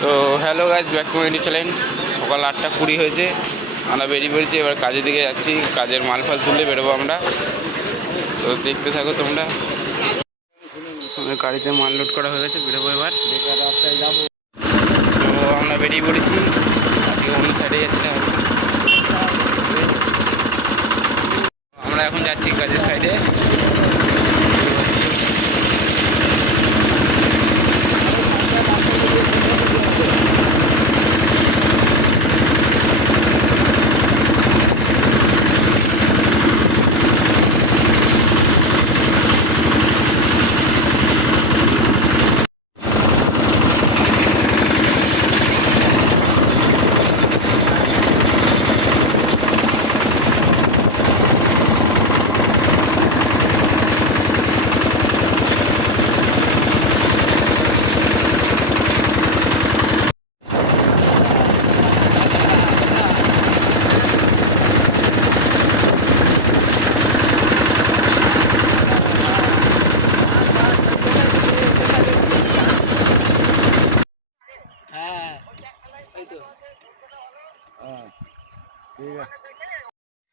তো hello guys, back to my channel. সকাল 8:20 হয়েছে, আমরা বেরিয়ে পড়েছি। এবার কাজের দিকে যাচ্ছি, কাজের মাল ফাল তুললে বেরোবো আমরা। তো দেখতে থাকো তোমরা। গাড়িতে মাল লোড করা হয়ে গেছে, বেরোবো এবার। তো আমরা বেরিয়ে পড়েছি, আজকে অন্য সাইডে যাচ্ছিলাম। আমরা এখন যাচ্ছি কাজের সাইডে।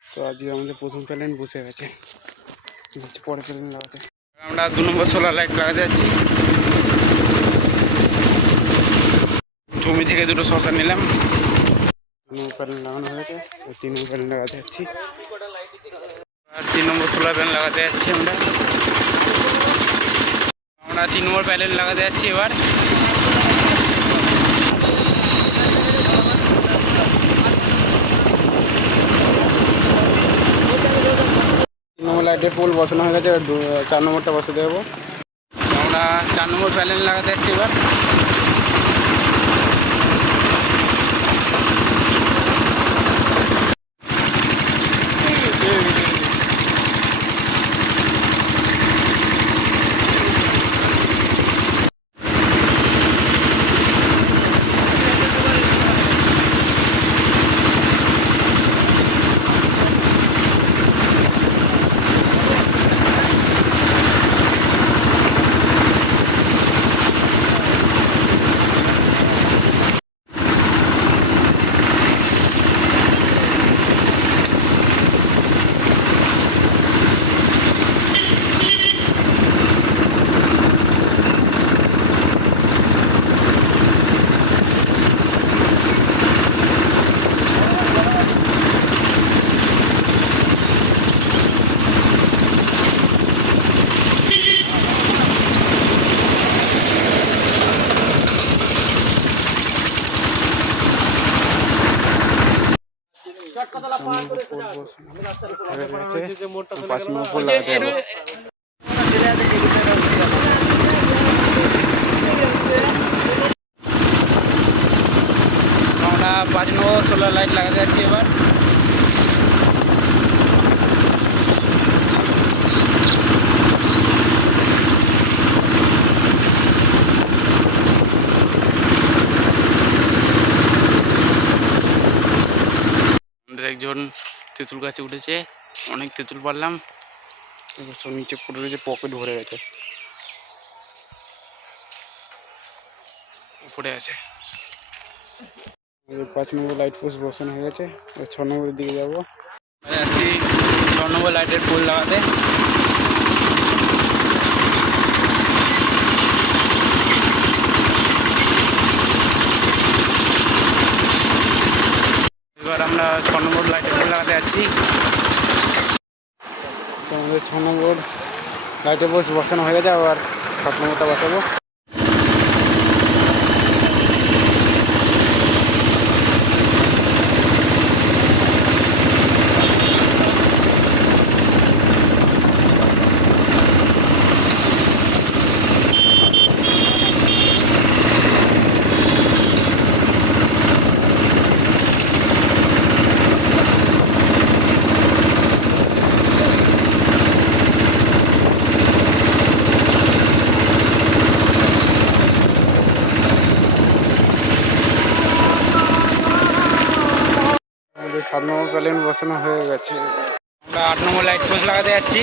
তো আজকে আমাদের প্রথম প্যালেন বসে গেছে, পরে প্যালেন লাগাতে আমরা 2 নম্বর সোলার লাইট লাগাতে যাচ্ছি। জমি থেকে দুটো শশা নিলাম, 2 নম্বর প্যালেন লাগানো হয়েছে। 3 নম্বর প্যালেন লাগাতে যাচ্ছি, আর 3 নম্বর সোলার প্যানেল লাগাতে যাচ্ছি আমরা 3 নম্বর প্যানেল লাগাতে যাচ্ছি এবার। লাইটের পোল বসানো হয়ে গেছে, 4 নম্বরটা বসে দেবো। আমরা 4 নম্বর প্যানেল লাগাতে যাচ্ছি এবার। পাঁচ নম্বর পোল লাগাতে যাবো। আমরা 5 নম্বর সোলার লাইট লাগাতে যাচ্ছি এবার। আমাদের একজন তেঁতুল গাছে উঠেছে, অনেক তেঁতুল পারলাম, সব নিচে পড়ে রয়েছে, পকেট ভরে গেছে, উপরে আছে। 5 নম্বর লাইট পোস্ট বসানো হয়ে গেছে, 6 নম্বরের দিকে যাবো। যাচ্ছি 6 নম্বর লাইটের পোল লাগাতে। এবার আমরা 6 নম্বর লাইটের পোল লাগাতে যাচ্ছি। আমাদের 6 নম্বর লাইটের পোস্ট বসানো হয়ে গেছে, আবার 7 নম্বরটা বসাবো। আমাদের 7 নম্বর প্যালেন বসানো হয়ে গেছে, আমরা 8 নম্বর লাইট পোস্ট লাগাতে যাচ্ছি।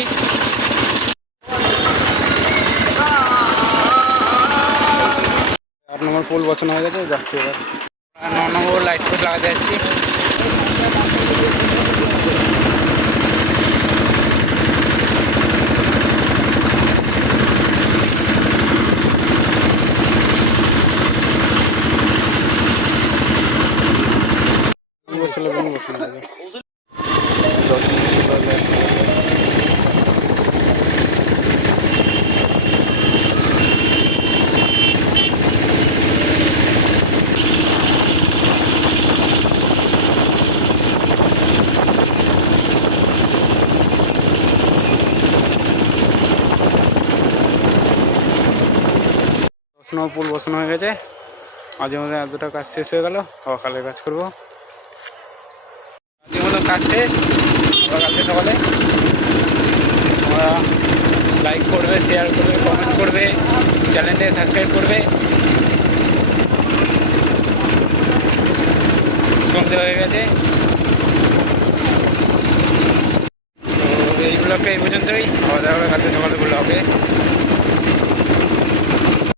8 নম্বর পোল বসানো হয়ে গেছে, যাচ্ছি এবার। 9 নম্বর লাইট পোস্ট লাগাতে যাচ্ছি। বসানো হয়ে গেছে। 10 নম্বর সোলার লাইট পুল বসানো হয়ে গেছে। মাঝে মধ্যে এতটা কাজ শেষ হয়ে গেল, আবার কালকে কাজ করবো। আজকে হলো কাজ শেষ, আবার কালকে সকালে তোমরা লাইক করবে, শেয়ার করবে, কমেন্ট করবে, চ্যানেলটি সাবস্ক্রাইব করবে। সন্ধে হয়ে গেছে, তো এই ব্লগটা এই পর্যন্তই। আবার দেখা হবে কালকে সকালে ব্লগে।